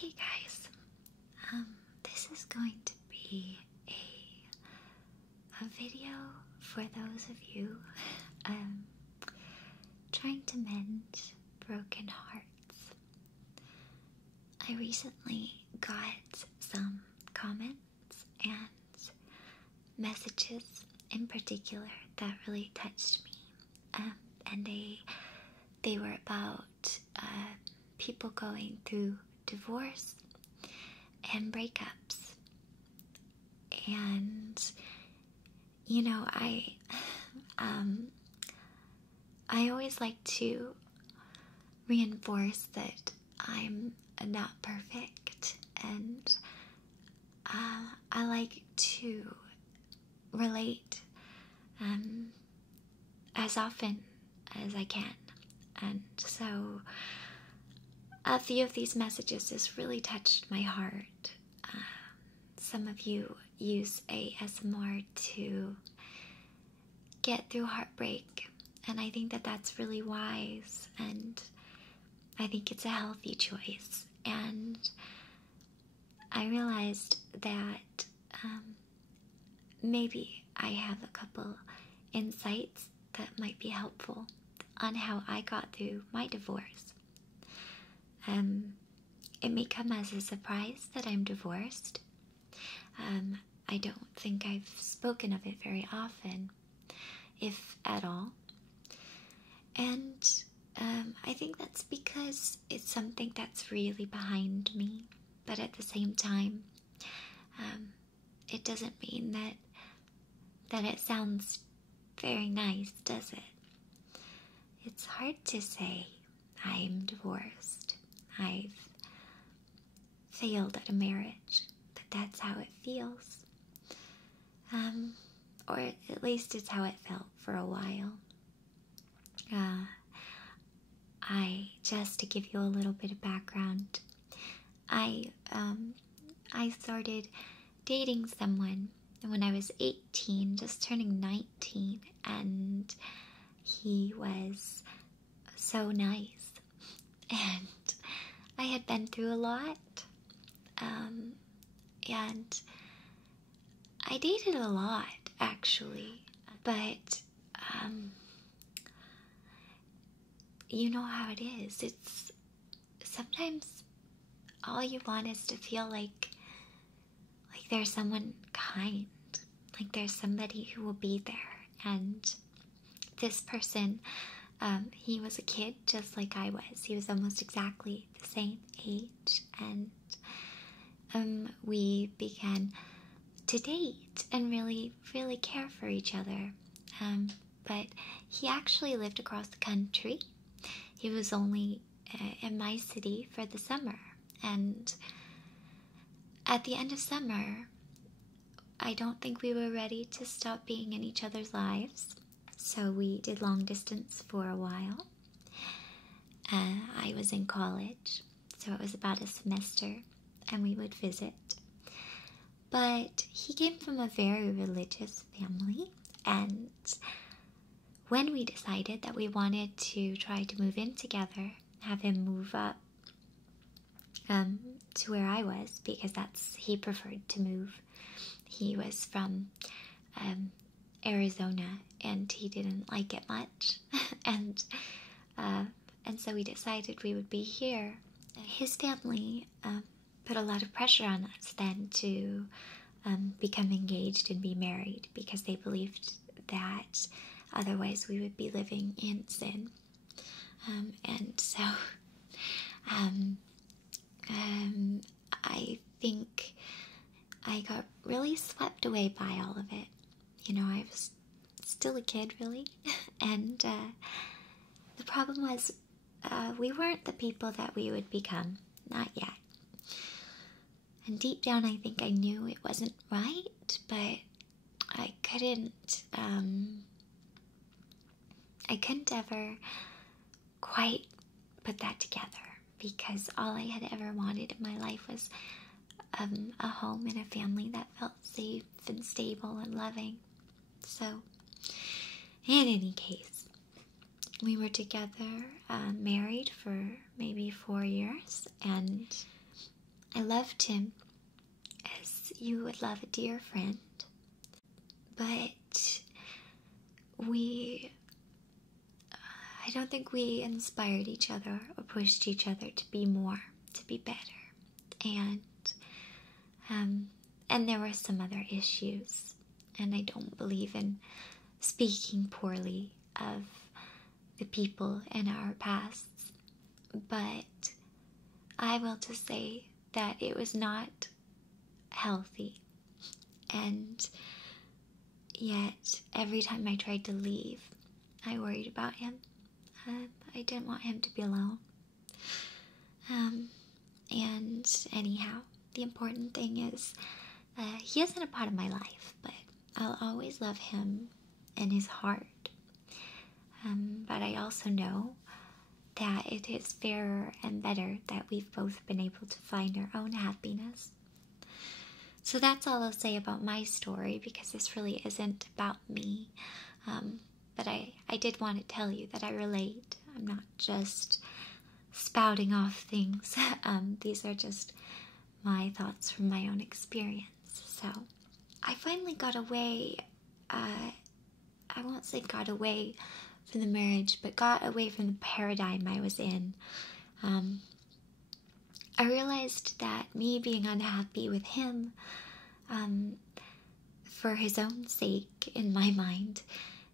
Hey guys, this is going to be a video for those of you trying to mend broken hearts. I recently got some comments and messages in particular that really touched me, and they were about people going through divorce and breakups. And you know, I always like to reinforce that I'm not perfect, and I like to relate as often as I can. And so a few of these messages just really touched my heart. Some of you use ASMR to get through heartbreak, and I think that that's really wise, and I think it's a healthy choice. And I realized that maybe I have a couple insights that might be helpful on how I got through my divorce. It may come as a surprise that I'm divorced. I don't think I've spoken of it very often, if at all. And I think that's because it's something that's really behind me. But at the same time, it doesn't mean that it sounds very nice, does it? It's hard to say I'm divorced. I've failed at a marriage, but that's how it feels. Or at least it's how it felt for a while. Just to give you a little bit of background, I started dating someone when I was 18, just turning 19, and he was so nice, and I had been through a lot, and I dated a lot, actually, but you know how it is. It's sometimes all you want is to feel like there's someone kind, like there's somebody who will be there. And this person, he was a kid just like I was. He was almost exactly the same age, and we began to date and really, really care for each other. But he actually lived across the country. He was only in my city for the summer, and at the end of summer, I don't think we were ready to stop being in each other's lives, so we did long distance for a while. I was in college, so it was about a semester, and we would visit. But he came from a very religious family, and when we decided that we wanted to try to move in together, have him move up to where I was, because he preferred to move. He was from Arizona, and he didn't like it much, and so we decided we would be here. His family put a lot of pressure on us then to become engaged and be married, because they believed that otherwise we would be living in sin. And so I think I got really swept away by all of it. You know, I was still a kid, really, and the problem was we weren't the people that we would become, not yet. And deep down, I think I knew it wasn't right, but I couldn't ever quite put that together, because all I had ever wanted in my life was a home and a family that felt safe and stable and loving. So, in any case, we were together, married for maybe 4 years, and I loved him as you would love a dear friend, but I don't think we inspired each other or pushed each other to be more, to be better. And there were some other issues, and I don't believe in speaking poorly of the people in our pasts, but I will just say that it was not healthy, and yet every time I tried to leave, I worried about him. I didn't want him to be alone. And anyhow, the important thing is he isn't a part of my life, but I'll always love him in his heart. But I also know that it is fairer and better that we've both been able to find our own happiness. So that's all I'll say about my story, because this really isn't about me. But I did want to tell you that I relate. I'm not just spouting off things. These are just my thoughts from my own experience. So I finally got away. I won't say got away from the marriage, but got away from the paradigm I was in. I realized that me being unhappy with him, for his own sake, in my mind,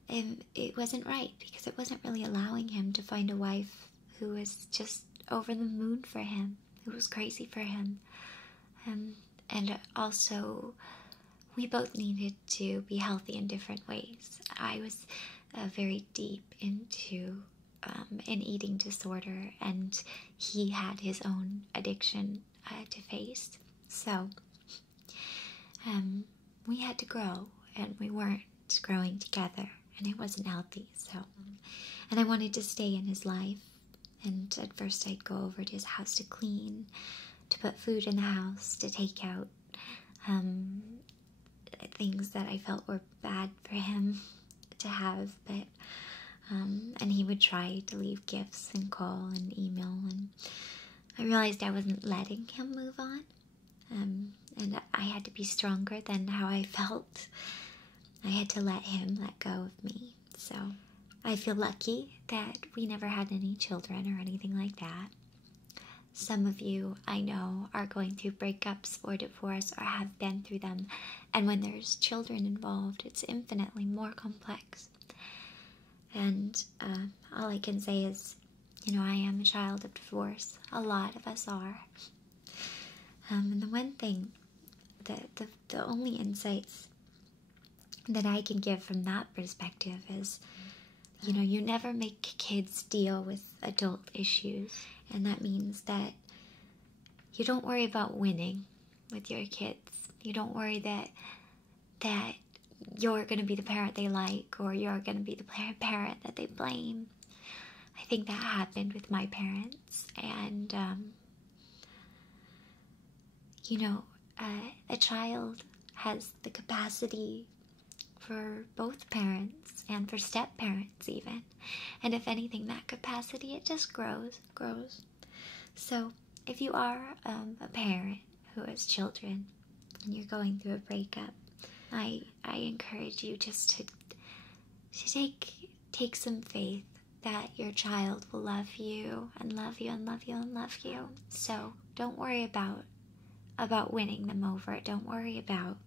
it wasn't right, because it wasn't really allowing him to find a wife who was just over the moon for him, who was crazy for him. And also, we both needed to be healthy in different ways. I was very deep into an eating disorder, and he had his own addiction to face. So we had to grow, and we weren't growing together, and it wasn't healthy. So, and I wanted to stay in his life, and at first I'd go over to his house to clean, to put food in the house, to take out things that I felt were bad for him to have, but and he would try to leave gifts and call and email, and I realized I wasn't letting him move on, and I had to be stronger than how I felt. I had to let him let go of me. So I feel lucky that we never had any children or anything like that. Some of you, I know, are going through breakups or divorce or have been through them, and when there's children involved, it's infinitely more complex. And all I can say is, I am a child of divorce. A lot of us are. And the one thing, the only insights that I can give from that perspective is, you never make kids deal with adult issues. And that means that you don't worry about winning with your kids. You don't worry that you're going to be the parent they like, or you're going to be the parent that they blame. I think that happened with my parents. And, a child has the capacity for both parents and for step-parents even. And if anything, that capacity, it just grows. So if you are a parent who has children and you're going through a breakup, I encourage you just to take some faith that your child will love you and love you and love you and love you. So don't worry about winning them over. Don't worry about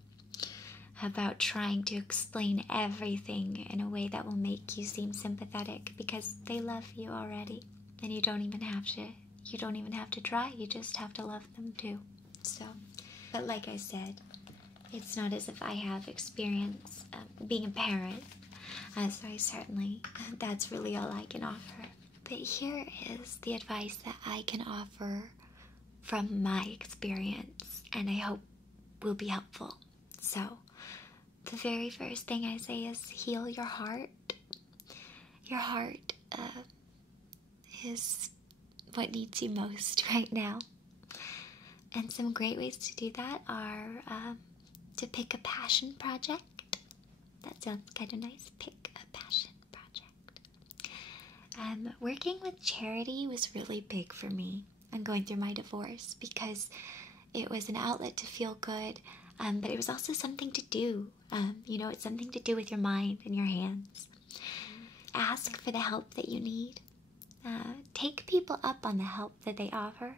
trying to explain everything in a way that will make you seem sympathetic, because they love you already, and you don't even have to try. You just have to love them too. So, but like I said, it's not as if I have experience being a parent, so that's really all I can offer. But here is the advice that I can offer from my experience, and I hope will be helpful. So, the very first thing I say is heal your heart. Your heart is what needs you most right now. And some great ways to do that are to pick a passion project. That sounds kind of nice. Pick a passion project. Working with charity was really big for me. I'm going through my divorce, because it was an outlet to feel good, but it was also something to do. It's something to do with your mind and your hands. Ask for the help that you need. Take people up on the help that they offer.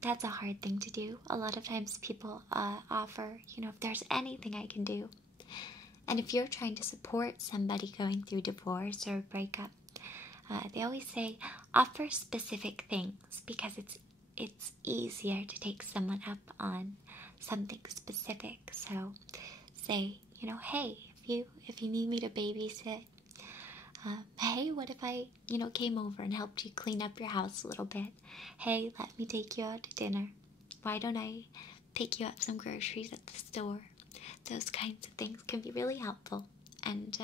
That's a hard thing to do. A lot of times people offer, if there's anything I can do. And if you're trying to support somebody going through divorce or a breakup, they always say, offer specific things, because it's easier to take someone up on something specific. So say, hey, if you need me to babysit, hey, what if I, came over and helped you clean up your house a little bit? Hey, let me take you out to dinner. Why don't I pick you up some groceries at the store? Those kinds of things can be really helpful. And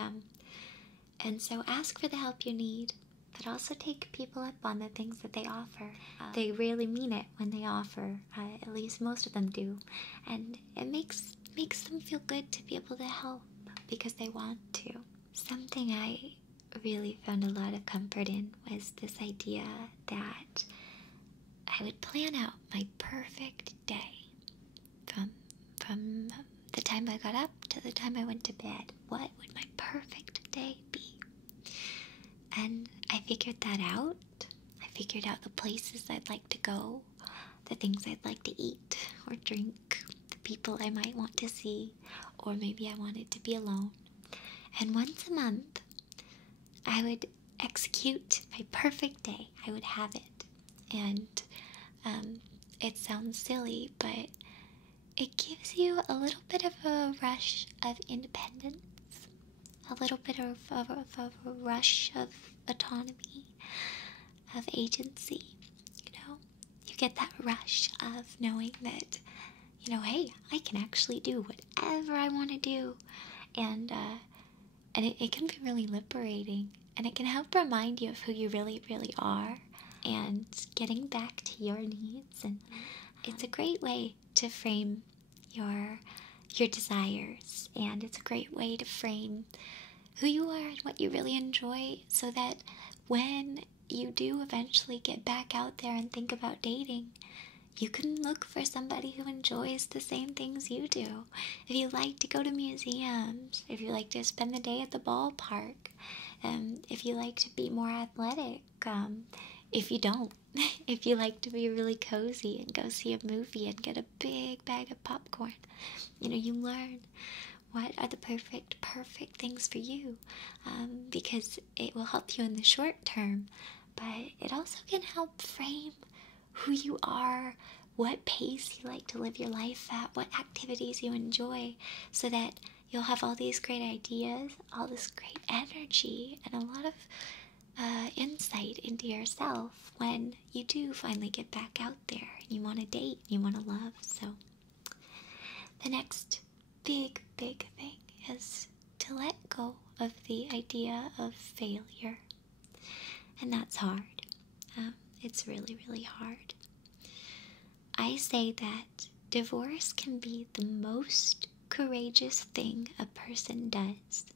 so ask for the help you need, but also take people up on the things that they offer. They really mean it when they offer, at least most of them do. And it makes them feel good to be able to help because they want to. Something I really found a lot of comfort in was this idea that I would plan out my perfect day from the time I got up to the time I went to bed. What would my perfect day be? And I figured that out. I figured out the places I'd like to go, the things I'd like to eat or drink, the people I might want to see, or maybe I wanted to be alone. And once a month, I would execute my perfect day. I would have it. And it sounds silly, but it gives you a little bit of a rush of independence, a little bit of a rush of autonomy, of agency. You get that rush of knowing that, hey, I can actually do whatever I want to do. And it can be really liberating, and it can help remind you of who you really, really are, and getting back to your needs. And it's a great way to frame your desires, and it's a great way to frame who you are and what you really enjoy, so that when you do eventually get back out there and think about dating, you can look for somebody who enjoys the same things you do. If you like to go to museums, if you like to spend the day at the ballpark, if you like to be more athletic, if you don't, if you like to be really cozy and go see a movie and get a big bag of popcorn, you learn what are the perfect things for you, because it will help you in the short term, but it also can help frame who you are, what pace you like to live your life at, what activities you enjoy, so that you'll have all these great ideas, all this great energy, and a lot of insight into yourself when you do finally get back out there and you want to date, you want to love. So the next big thing is to let go of the idea of failure, and that's hard. It's really, really hard. I say that divorce can be the most courageous thing a person does.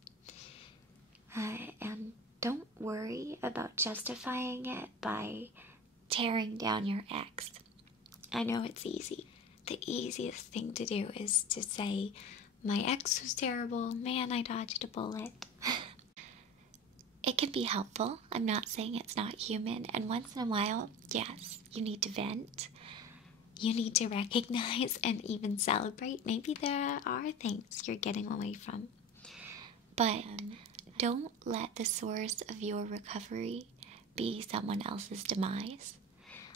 And don't worry about justifying it by tearing down your ex. I know it's easy. The easiest thing to do is to say, my ex was terrible, man, I dodged a bullet. It can be helpful. I'm not saying it's not human. And once in a while, yes, you need to vent. You need to recognize and even celebrate. Maybe there are things you're getting away from. But don't let the source of your recovery be someone else's demise.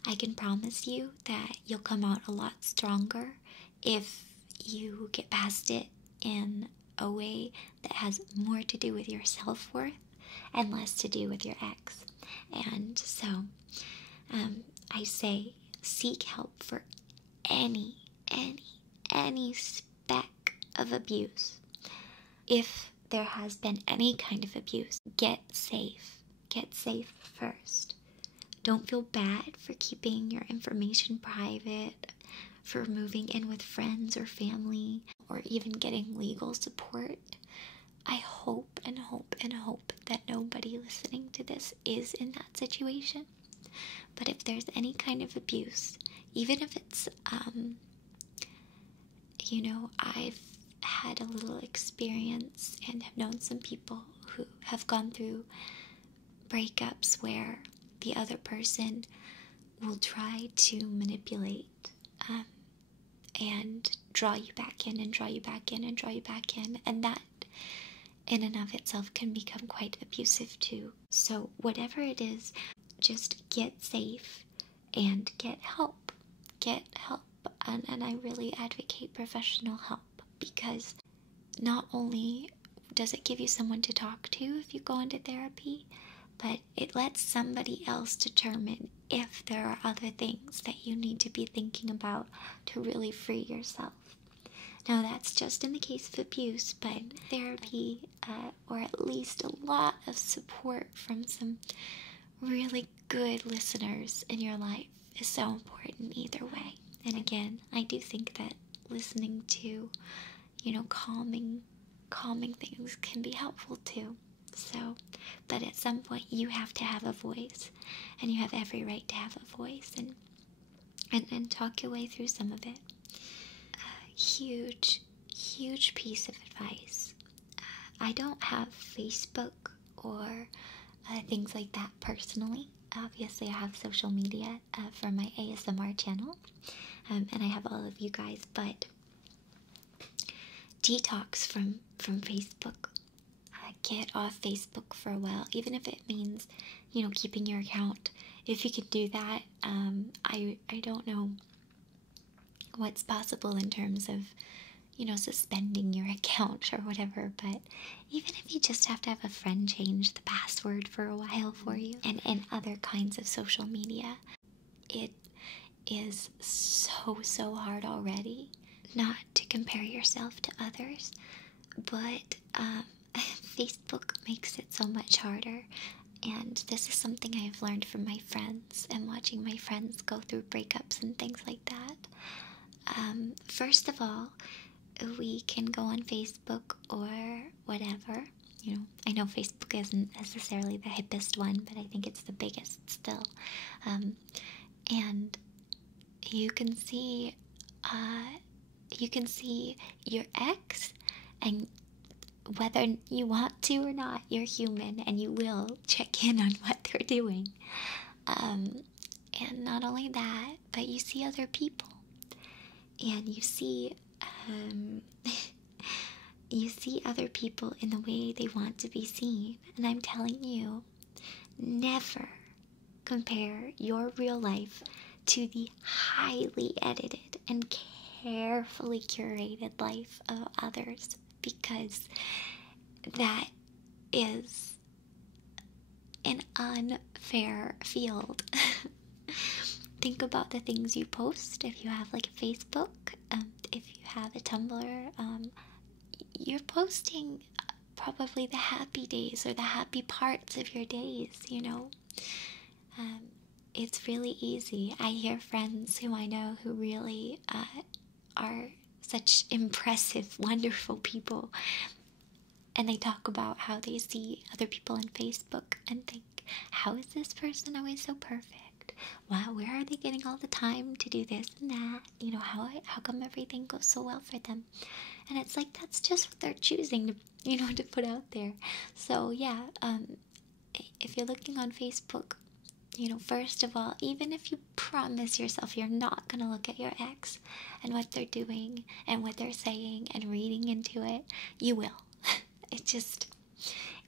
I can promise you that you'll come out a lot stronger if you get past it in a way that has more to do with your self-worth and less to do with your ex. And so I say seek help for any speck of abuse. If there has been any kind of abuse, get safe. Get safe first. Don't feel bad for keeping your information private, for moving in with friends or family, or even getting legal support. I hope and hope and hope that nobody listening to this is in that situation. But if there's any kind of abuse, even if it's I've had a little experience and have known some people who have gone through breakups where the other person will try to manipulate and draw you back in and draw you back in and draw you back in, and that in and of itself can become quite abusive too. So whatever it is, just get safe and get help. Get help. And I really advocate professional help, because not only does it give you someone to talk to if you go into therapy, but it lets somebody else determine if there are other things that you need to be thinking about to really free yourself. Now, that's just in the case of abuse, but therapy, or at least a lot of support from some really good listeners in your life, is so important either way. And again, I do think that listening to, calming things can be helpful too. So, but at some point you have to have a voice, and you have every right to have a voice and talk your way through some of it. Huge piece of advice. I don't have Facebook or things like that personally. Obviously, I have social media for my ASMR channel, and I have all of you guys, but detox from Facebook. Get off Facebook for a while, even if it means, keeping your account. If you could do that, I don't know what's possible in terms of, suspending your account or whatever, but even if you just have to have a friend change the password for a while for you, and other kinds of social media, it is so hard already. Not to compare yourself to others, but Facebook makes it so much harder. And this is something I've learned from my friends and watching my friends go through breakups and things like that. First of all, we can go on Facebook or whatever. I know Facebook isn't necessarily the hippest one, but I think it's the biggest still. And you can see your ex, and whether you want to or not, you're human, and you will check in on what they're doing. And not only that, but you see other people, and you see other people in the way they want to be seen. And I'm telling you, never compare your real life to the highly edited and carefully curated life of others, because that is an unfair field. Think about the things you post. If you have like a Facebook, if you have a Tumblr, you're posting probably the happy days or the happy parts of your days, It's really easy. I hear friends who I know who really are such impressive, wonderful people, and they talk about how they see other people on Facebook and think, how is this person always so perfect? Wow, where are they getting all the time to do this and that? How come everything goes so well for them? And it's like, that's just what they're choosing to, to put out there. So yeah, if you're looking on Facebook, first of all, even if you promise yourself you're not going to look at your ex and what they're doing and what they're saying and reading into it, you will.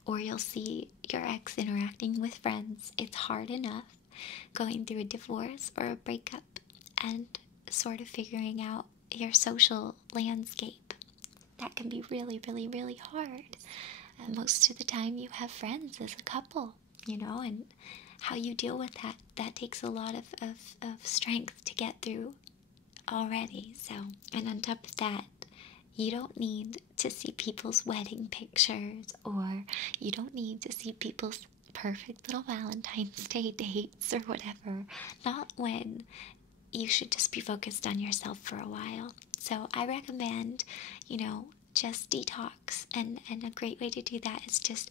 Or you'll see your ex interacting with friends. It's hard enough going through a divorce or a breakup and sort of figuring out your social landscape. That can be really, really, really hard. Most of the time you have friends as a couple, and how you deal with that takes a lot of strength to get through already. So, and on top of that, you don't need to see people's wedding pictures, or you don't need to see people's perfect little Valentine's Day dates or whatever. Not when you should just be focused on yourself for a while. So I recommend, just detox, and a great way to do that is just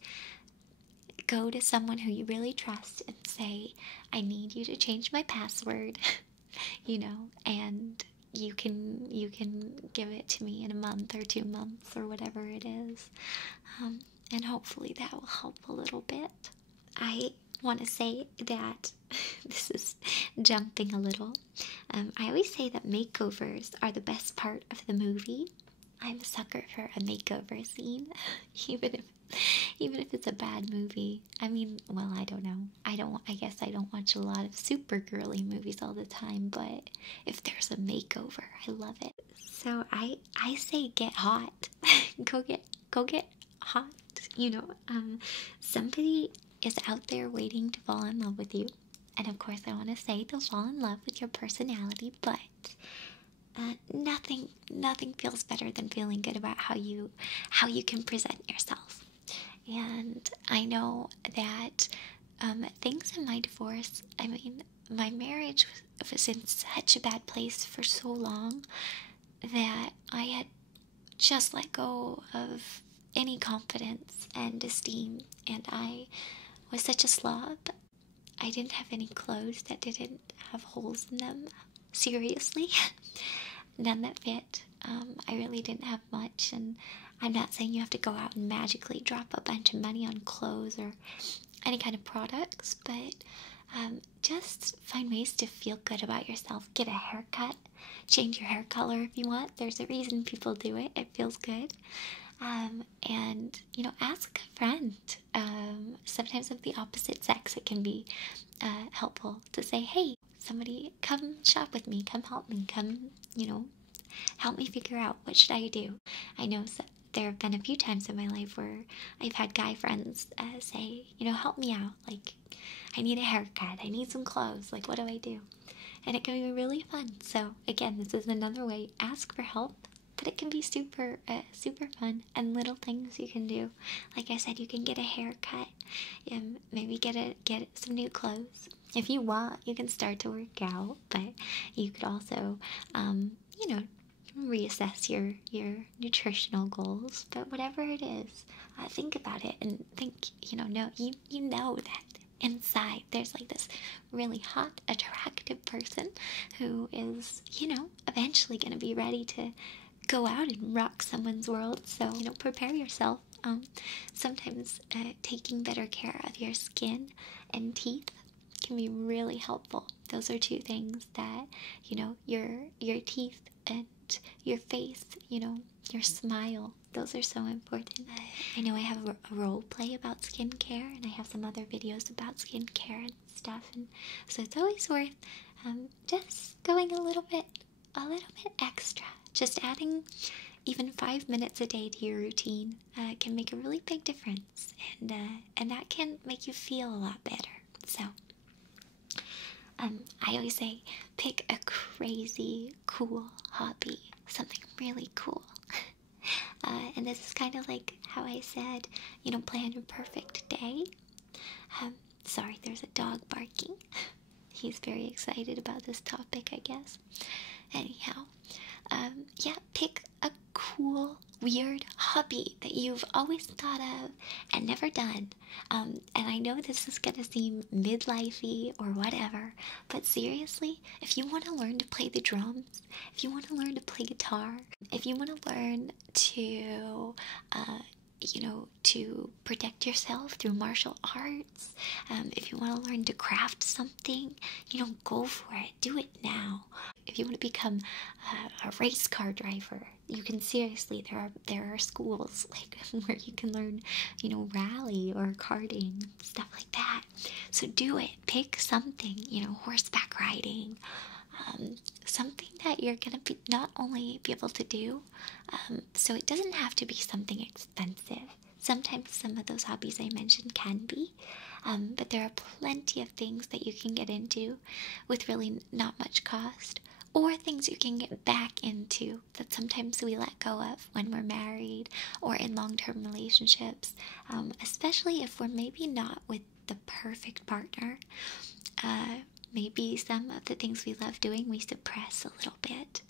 go to someone who you really trust and say, I need you to change my password, and you can give it to me in a month or 2 months or whatever it is, and hopefully that will help a little bit. I want to say that this is jumping a little. I always say that makeovers are the best part of the movie. I'm a sucker for a makeover scene, even if it's a bad movie. I mean, well, I don't know. I guess I don't watch a lot of super girly movies all the time, but if there's a makeover, I love it. So I say get hot. go get hot. Somebody is out there waiting to fall in love with you. And of course, I want to say they'll fall in love with your personality, but nothing feels better than feeling good about how you can present yourself. And I know that things in my divorce, I mean, my marriage was in such a bad place for so long that I had just let go of any confidence and esteem, and I was such a slob. I didn't have any clothes that didn't have holes in them. Seriously. None that fit. I really didn't have much, and I'm not saying you have to go out and magically drop a bunch of money on clothes or any kind of products, but just find ways to feel good about yourself. Get a haircut. Change your hair color if you want. There's a reason people do it. It feels good. And, ask a friend. Sometimes of the opposite sex, it can be helpful to say, hey, somebody come shop with me, come help me, come, help me figure out what should I do. I know there have been a few times in my life where I've had guy friends say, help me out, like, I need a haircut, I need some clothes, like, what do I do? And it can be really fun. So again, this is another way, ask for help, but it can be super fun, and little things you can do. Like I said, you can get a haircut, maybe get some new clothes. If you want, you can start to work out, but you could also, reassess your nutritional goals. But whatever it is, think about it and think, you know that inside there's like this really hot, attractive person who is, eventually going to be ready to go out and rock someone's world. So, prepare yourself. Sometimes taking better care of your skin and teeth can be really helpful. Those are two things that, your teeth and your face, your smile, those are so important. I know I have a role play about skincare, and I have some other videos about skincare and stuff, and so it's always worth just going a little bit extra. Just adding even 5 minutes a day to your routine can make a really big difference, and that can make you feel a lot better. So I always say, pick a crazy cool hobby, something really cool. And this is kind of like how I said, plan your perfect day. Sorry, there's a dog barking. He's very excited about this topic, I guess. Anyhow, pick a cool, weird hobby that you've always thought of and never done. And I know this is gonna seem midlifey or whatever, but seriously, if you want to learn to play the drums, if you want to learn to play guitar, if you want to learn to to protect yourself through martial arts, if you want to learn to craft something, go for it. Do it now. If you want to become a race car driver, you can seriously, there are schools like where you can learn, rally or karting, stuff like that. So do it. Pick something, horseback riding, something that you're gonna be not only be able to do, so it doesn't have to be something expensive. Sometimes some of those hobbies I mentioned can be, but there are plenty of things that you can get into with really not much cost, or things you can get back into that sometimes we let go of when we're married or in long-term relationships, especially if we're maybe not with the perfect partner. Maybe some of the things we love doing we suppress a little bit,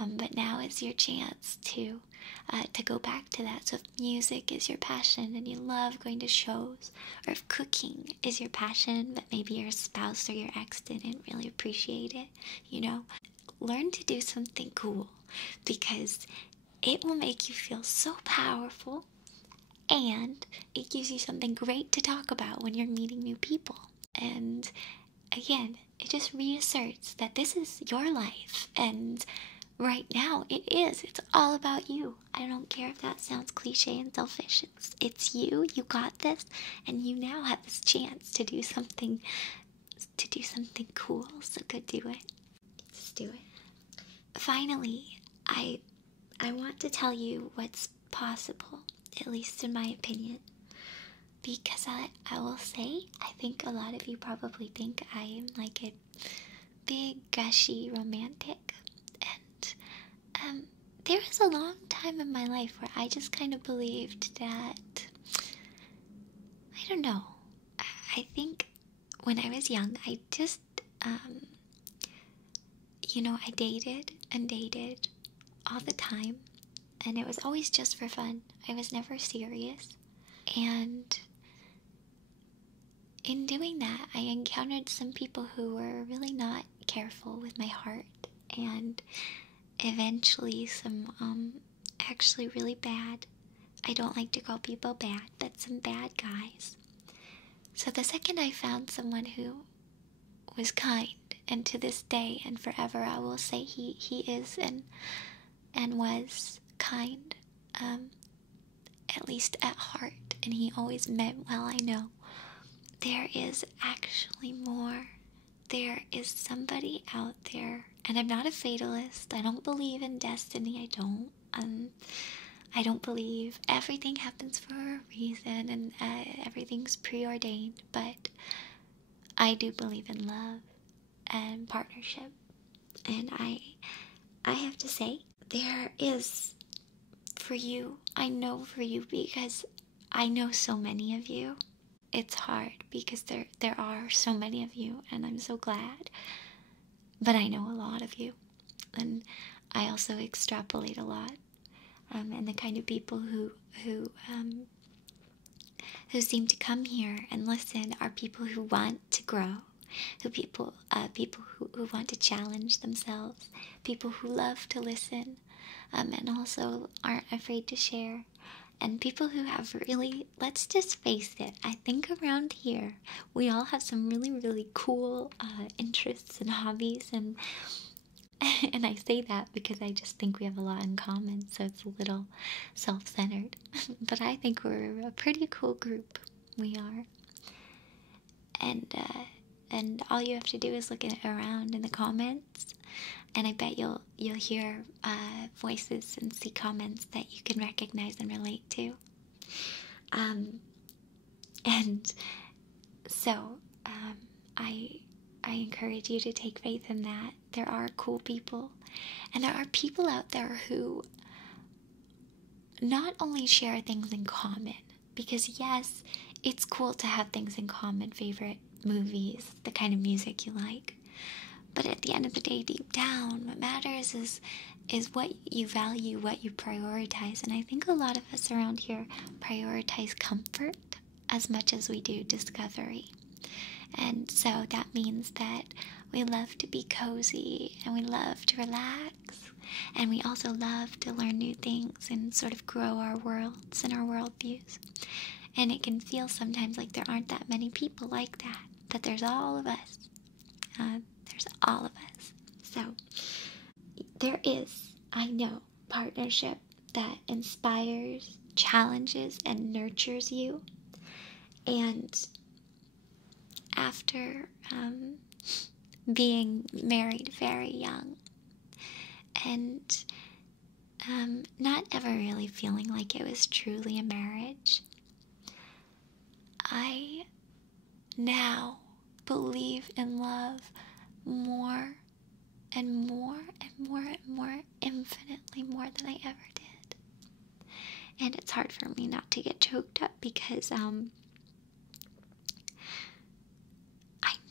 but now is your chance to go back to that. So if music is your passion and you love going to shows, or if cooking is your passion but maybe your spouse or your ex didn't really appreciate it, learn to do something cool, because it will make you feel so powerful, and it gives you something great to talk about when you're meeting new people. And again, it just reasserts that this is your life, and right now it's all about you. I don't care if that sounds cliche and selfish. It's you got this, and you now have this chance to do something cool. So go do it. Just do it. Finally, I want to tell you what's possible, at least in my opinion, because I will say, I think a lot of you probably think I am like a big, gushy romantic, and there was a long time in my life where I just kind of believed that, I don't know, I think when I was young, I just, I dated and dated all the time, and it was always just for fun. I was never serious, and in doing that, I encountered some people who were really not careful with my heart, and eventually some, actually really bad, I don't like to call people bad, but some bad guys. So the second I found someone who was kind, and to this day and forever I will say he is and was kind, at least at heart, and he always meant well, I know. There is actually more. There is somebody out there, and I'm not a fatalist. I don't believe in destiny. I don't believe everything happens for a reason, and everything's preordained, but I do believe in love and partnership. And I have to say, there is for you. I know for you, because I know so many of you. It's hard because there are so many of you, and I'm so glad. But I know a lot of you, and I also extrapolate a lot. And the kind of people who seem to come here and listen are people who want to grow, people who want to challenge themselves, people who love to listen, and also aren't afraid to share, and people who have really, let's just face it, I think around here we all have some really, really cool interests and hobbies, and I say that because I just think we have a lot in common, so it's a little self-centered. But I think we're a pretty cool group. We are. And all you have to do is look around in the comments, and I bet you'll hear voices and see comments that you can recognize and relate to. And so I encourage you to take faith in that. There are cool people, and there are people out there who not only share things in common, because yes, it's cool to have things in common, favorite movies, the kind of music you like, but at the end of the day, deep down, what matters is what you value, what you prioritize. And I think a lot of us around here prioritize comfort as much as we do discovery. And so that means that we love to be cozy, and we love to relax, and we also love to learn new things and sort of grow our worlds and our worldviews. And it can feel sometimes like there aren't that many people like that, but there's all of us. There's all of us. So there is, I know, partnership that inspires, challenges, and nurtures you. And after being married very young, and not ever really feeling like it was truly a marriage, I now believe in love more and more and more and more, infinitely more than I ever did. And it's hard for me not to get choked up, because I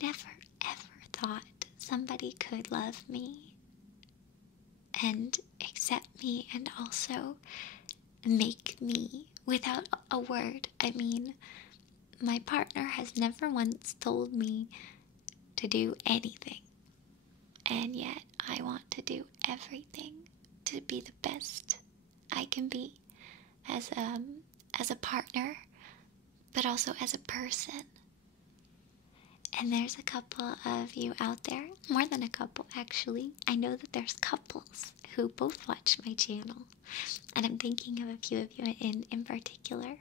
never ever thought somebody could love me and accept me and also make me without a word. I mean, my partner has never once told me to do anything. And yet I want to do everything to be the best I can be as a partner, but also as a person. And there's a couple of you out there, more than a couple actually. I know that there's couples who both watch my channel, and I'm thinking of a few of you in particular.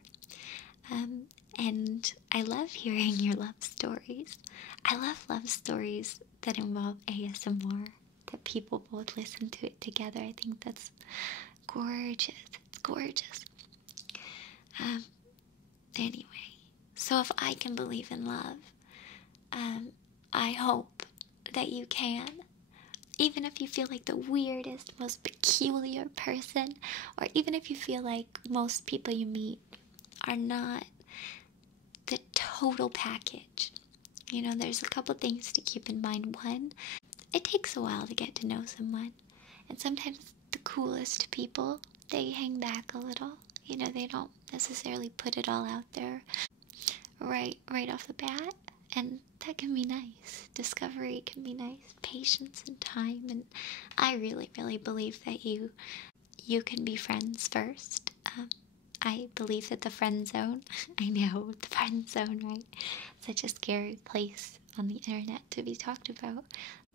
And I love hearing your love stories. I love love stories that involve ASMR, that people both listen to it together. I think that's gorgeous. It's gorgeous. Anyway, so if I can believe in love, I hope that you can. Even if you feel like the weirdest, most peculiar person, or even if you feel like most people you meet are not the total package. You know, there's a couple things to keep in mind. One, it takes a while to get to know someone. And sometimes the coolest people, they hang back a little. You know, they don't necessarily put it all out there right off the bat. And that can be nice. Discovery can be nice. Patience and time. And I really, really believe that you can be friends first. I believe that the friend zone, I know, the friend zone, right? Such a scary place on the internet to be talked about.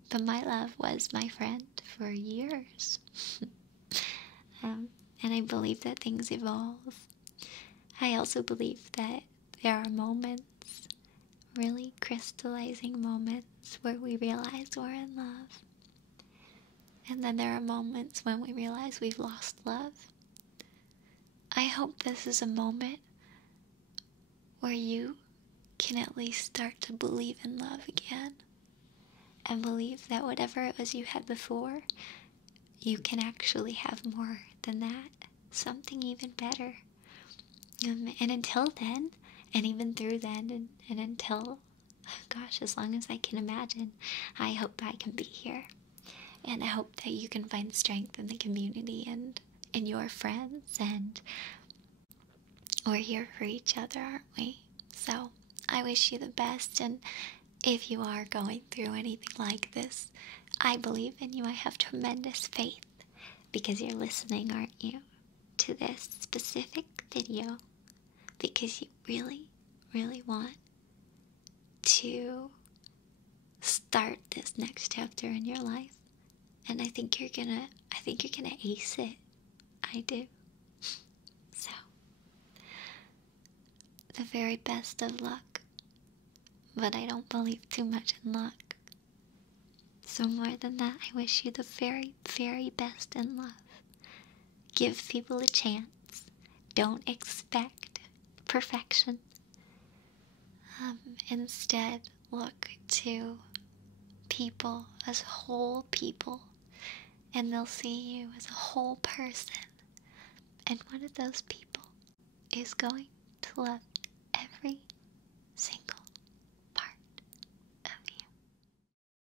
But my love was my friend for years. And I believe that things evolve. I also believe that there are moments, really crystallizing moments, where we realize we're in love. And then there are moments when we realize we've lost love. I hope this is a moment where you can at least start to believe in love again. And believe that whatever it was you had before, you can actually have more than that. Something even better. And until then, and even through then, and until, gosh, as long as I can imagine, I hope I can be here. And I hope that you can find strength in the community and in your friends, and we're here for each other, aren't we? So I wish you the best, and if you are going through anything like this, I believe in you. I have tremendous faith, because you're listening, aren't you, to this specific video, because you really, really want to start this next chapter in your life. And I think you're gonna ace it. I do. So, the very best of luck. But I don't believe too much in luck. So more than that, I wish you the very, very best in love. Give people a chance. Don't expect perfection. Instead, look to people as whole people, and they'll see you as a whole person. And one of those people is going to love every single